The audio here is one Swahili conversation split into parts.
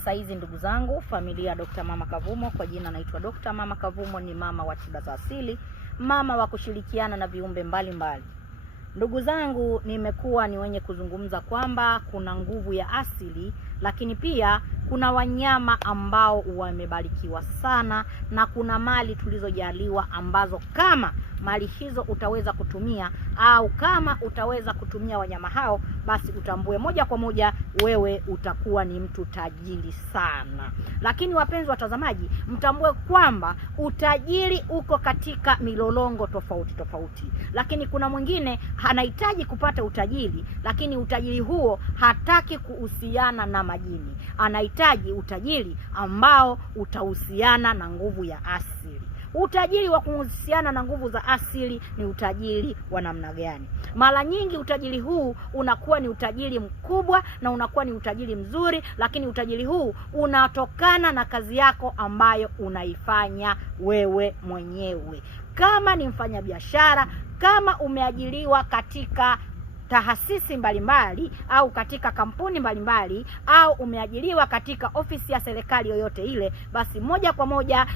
Saizi ndugu zangu, familia ya Dr. Mama Kavumo, kwa jina naitwa Dr. Mama Kavumo, ni mama wa tiba za asili, mama wa kushirikiana na viumbe mbalimbali. Ndugu zangu, nimekuwa ni wenye kuzungumza kwamba kuna nguvu ya asili, lakini pia kuna wanyama ambao wamebarikiwa sana, na kuna mali tulizojaliwa ambazo kama mali hizo utaweza kutumia, au kama utaweza kutumia wanyama hao, basi utambue moja kwa moja wewe utakuwa ni mtu tajiri sana. Lakini wapenzi watazamaji, mtambue kwamba utajiri uko katika milolongo tofauti tofauti. Lakini kuna mwingine anahitaji kupata utajiri, lakini utajiri huo hataki kuhusiana na majini. Anahitaji utajiri ambao utahusiana na nguvu ya asili. Utajiri wa kuhusiana na nguvu za asili ni utajiri wa namna gani? Mara nyingi utajiri huu unakuwa ni utajiri mkubwa na unakuwa ni utajiri mzuri, lakini utajiri huu unatokana na kazi yako ambayo unaifanya wewe mwenyewe. Kama ni mfanyabiashara, kama umeajiriwa katika taasisi mbalimbali au katika kampuni mbalimbali, au umeajiriwa katika ofisi ya serikali yoyote ile, basi moja kwa moja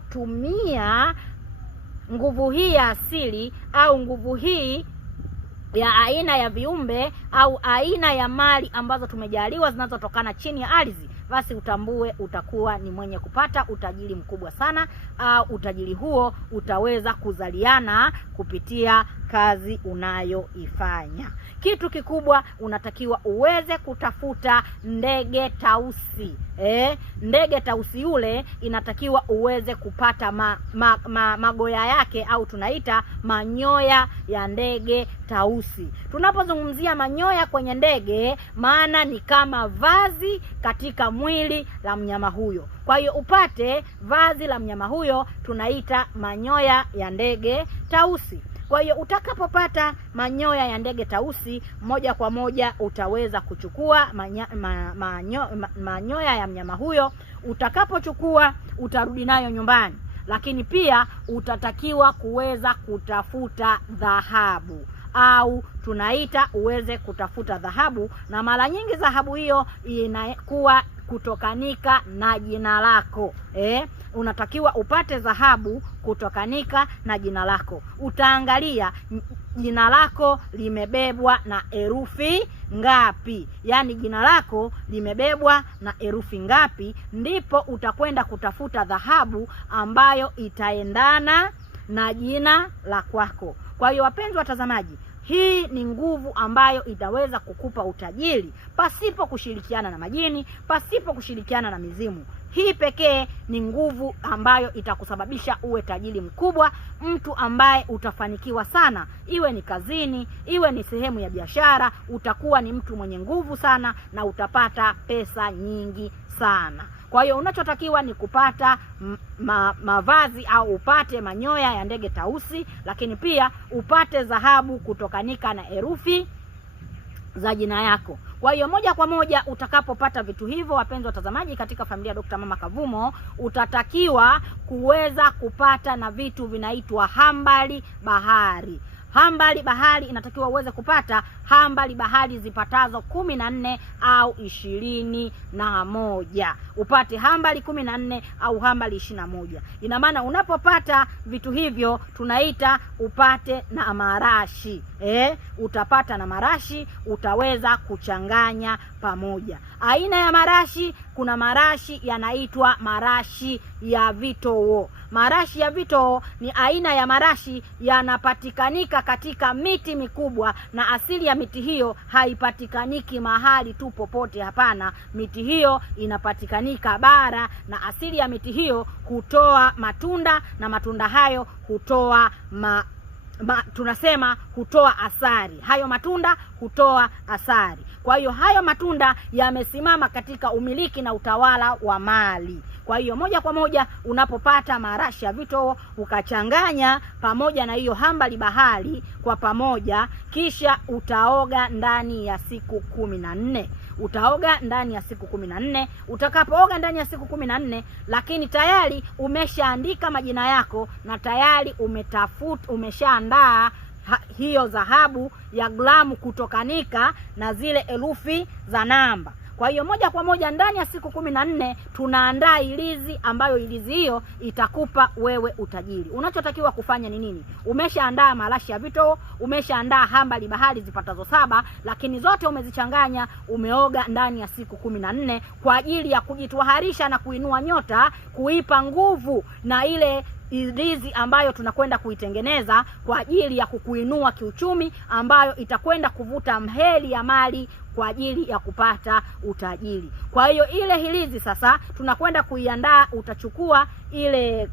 unapotumia nguvu hii ya asili au nguvu hii ya aina ya viumbe au aina ya mali ambazo tumejaliwa zinazotokana chini ya ardhi, basi utambue utakuwa ni mwenye kupata utajiri mkubwa sana, au utajiri huo utaweza kuzaliana kupitia kazi unayoifanya. Kitu kikubwa, unatakiwa uweze kutafuta ndege tausi. Ndege tausi yule inatakiwa uweze kupata magoya yake, au tunaita manyoya ya ndege tausi. Tunapozungumzia manyoya kwenye ndege, maana ni kama vazi katika mwili la mnyama huyo. Kwa hiyo upate vazi la mnyama huyo tunaita manyoya ya ndege tausi. Kwa hiyo utakapopata manyoya ya ndege tausi, moja kwa moja utaweza kuchukua manyoya ya mnyama huyo. Utakapochukua utarudi nayo nyumbani, lakini pia utatakiwa kuweza kutafuta dhahabu, au tunaita uweze kutafuta dhahabu, na mara nyingi dhahabu hiyo inakuwa kutokanika na jina lako. Unatakiwa upate dhahabu kutokanika na jina lako. Utaangalia jina lako limebebwa na herufi ngapi, yaani jina lako limebebwa na herufi ngapi, ndipo utakwenda kutafuta dhahabu ambayo itaendana na jina la kwako. Kwa hiyo wapenzi watazamaji, hii ni nguvu ambayo itaweza kukupa utajiri pasipo kushirikiana na majini, pasipo kushirikiana na mizimu. Hii pekee ni nguvu ambayo itakusababisha uwe tajiri mkubwa, mtu ambaye utafanikiwa sana, iwe ni kazini, iwe ni sehemu ya biashara. Utakuwa ni mtu mwenye nguvu sana na utapata pesa nyingi sana. Kwa hiyo unachotakiwa ni kupata mavazi, au upate manyoya ya ndege tausi, lakini pia upate dhahabu kutokanika na herufi za jina yako. Kwa hiyo moja kwa moja utakapopata vitu hivyo, wapenzi watazamaji, katika familia Dr. Mama Kavumo, utatakiwa kuweza kupata na vitu vinaitwa hambali bahari. Hambali bahari inatakiwa uweze kupata hambali bahari zipatazo 14 au 21. Upate hambali 14 au hambali 21. Ina maana unapopata vitu hivyo tunaita upate na marashi. Utapata na marashi, utaweza kuchanganya pamoja. Aina ya marashi, kuna marashi yanaitwa marashi ya vitoo. Marashi ya vitoo ni aina ya marashi yanapatikanika katika miti mikubwa, na asili ya miti hiyo haipatikaniki mahali tu popote, hapana. Miti hiyo inapatikanika bara, na asili ya miti hiyo hutoa matunda, na matunda hayo hutoa tunasema hutoa asali. Hayo matunda hutoa asali. Kwa hiyo hayo matunda yamesimama katika umiliki na utawala wa mali. Kwa hiyo moja kwa moja unapopata marashi ya vitoo, ukachanganya pamoja na hiyo hambali bahari kwa pamoja, kisha utaoga ndani ya siku 14. Utaoga ndani ya siku 14. Utakapooga ndani ya siku 14, lakini tayari umeshaandika majina yako na tayari umeshaandaa hiyo dhahabu ya gramu kutokanika na zile herufi za namba. Kwa hiyo moja kwa moja ndani ya siku 14 tunaandaa ilizi ambayo ilizi hiyo itakupa wewe utajiri. Unachotakiwa kufanya ni nini? Umeshaandaa marashi ya vito, umeshaandaa hambali bahari zipatazo 7, lakini zote umezichanganya, umeoga ndani ya siku 14 kwa ajili ya kujitwaharisha na kuinua nyota, kuipa nguvu na ile ilizi ambayo tunakwenda kuitengeneza kwa ajili ya kukuinua kiuchumi, ambayo itakwenda kuvuta mheli ya mali kwa ajili ya kupata utajiri. Kwa hiyo ile hilizi sasa tunakwenda kuiandaa. Utachukua ile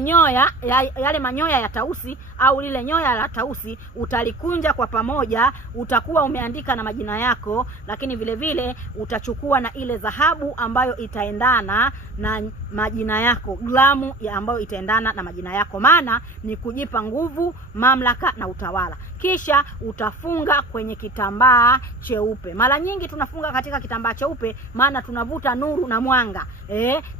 nyoya yale manyoya ya tausi au lile nyoya la tausi, utalikunja kwa pamoja, utakuwa umeandika na majina yako, lakini vile vile utachukua na ile dhahabu ambayo itaendana na majina yako, gramu ya ambayo itaendana na majina yako, maana ni kujipa nguvu, mamlaka na utawala. Kisha utafunga kwenye kitambaa cheupe. Mara nyingi tunafunga katika kitambaa cheupe maana tunavuta nuru na mwanga.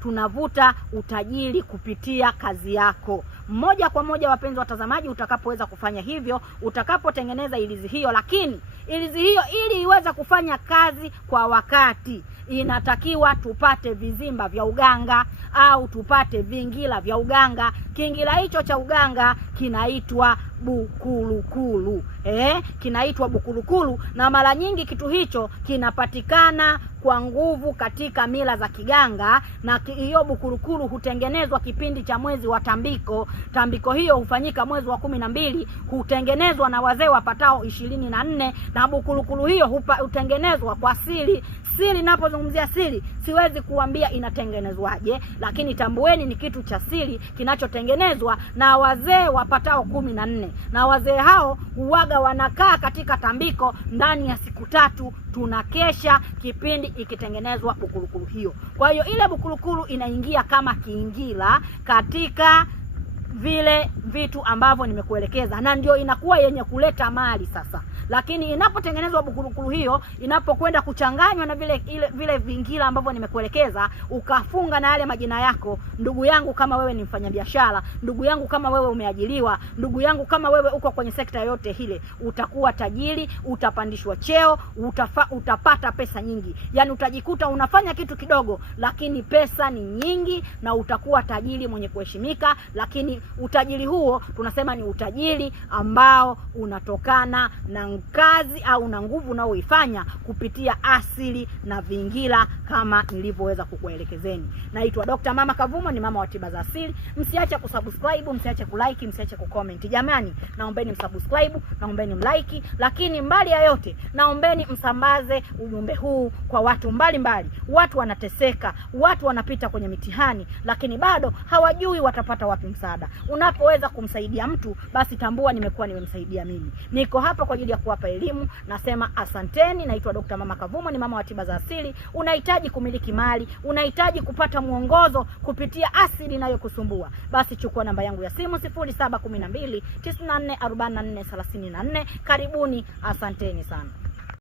Tunavuta utajiri kupitia kazi yako. Moja kwa moja, wapenzi watazamaji, utakapoweza kufanya hivyo, utakapotengeneza ilizi hiyo, lakini ilizi hiyo ili iweze kufanya kazi kwa wakati, inatakiwa tupate vizimba vya uganga au tupate vingila vya uganga. Kingila hicho cha uganga kinaitwa bukulukulu. Kinaitwa bukulukulu, na mara nyingi kitu hicho kinapatikana kwa nguvu katika mila za kiganga, na hiyo bukulukulu hutengenezwa kipindi cha mwezi wa tambiko. Tambiko hiyo hufanyika mwezi wa 12, hutengenezwa na wazee wapatao 24, na bukulukulu hiyo hutengenezwa kwa siri. Siri, napozungumzia siri, siwezi kuambia inatengenezwaje, lakini tambueni ni kitu cha siri kinachotengenezwa na wazee wapatao 14, na wazee hao huaga wanakaa katika tambiko ndani ya siku 3. Tunakesha kipindi ikitengenezwa bukulukulu hiyo. Kwa hiyo ile bukulukulu inaingia kama kiingila katika vile vitu ambavyo nimekuelekeza, na ndio inakuwa yenye kuleta mali sasa. Lakini inapotengenezwa bukulukulu hiyo, inapokwenda kuchanganywa na vile vingila ambavyo nimekuelekeza, ukafunga na yale majina yako, ndugu yangu, kama wewe ni mfanyabiashara, ndugu yangu, kama wewe umeajiriwa, ndugu yangu, kama wewe uko kwenye sekta yote ile, utakuwa tajiri, utapandishwa cheo, utapata pesa nyingi. Yaani utajikuta unafanya kitu kidogo lakini pesa ni nyingi, na utakuwa tajiri mwenye kuheshimika. Lakini utajiri huo tunasema ni utajiri ambao unatokana na kazi au na nguvu unaoifanya kupitia asili na vingila kama nilivyoweza kukuelekezeni. Naitwa Dr. Mama Kavumo, ni mama wa tiba za asili. Msiache kusubscribe, msiache kulike, msiache kucomment. Jamani, naombeni msubscribe, naombeni mlike, lakini mbali ya yote naombeni msambaze ujumbe huu kwa watu mbalimbali. Watu wanateseka, watu wanapita kwenye mitihani, lakini bado hawajui watapata wapi msaada. Unapoweza kumsaidia mtu, basi tambua nimemsaidia mimi. Niko hapa kwa ajili ya kuwapa elimu. Nasema asanteni. Naitwa Dr. Mama Kavumo, ni mama wa tiba za asili. Unahitaji kumiliki mali, unahitaji kupata mwongozo kupitia asili inayokusumbua, basi chukua namba yangu ya simu 0712 944434. Karibuni, asanteni sana.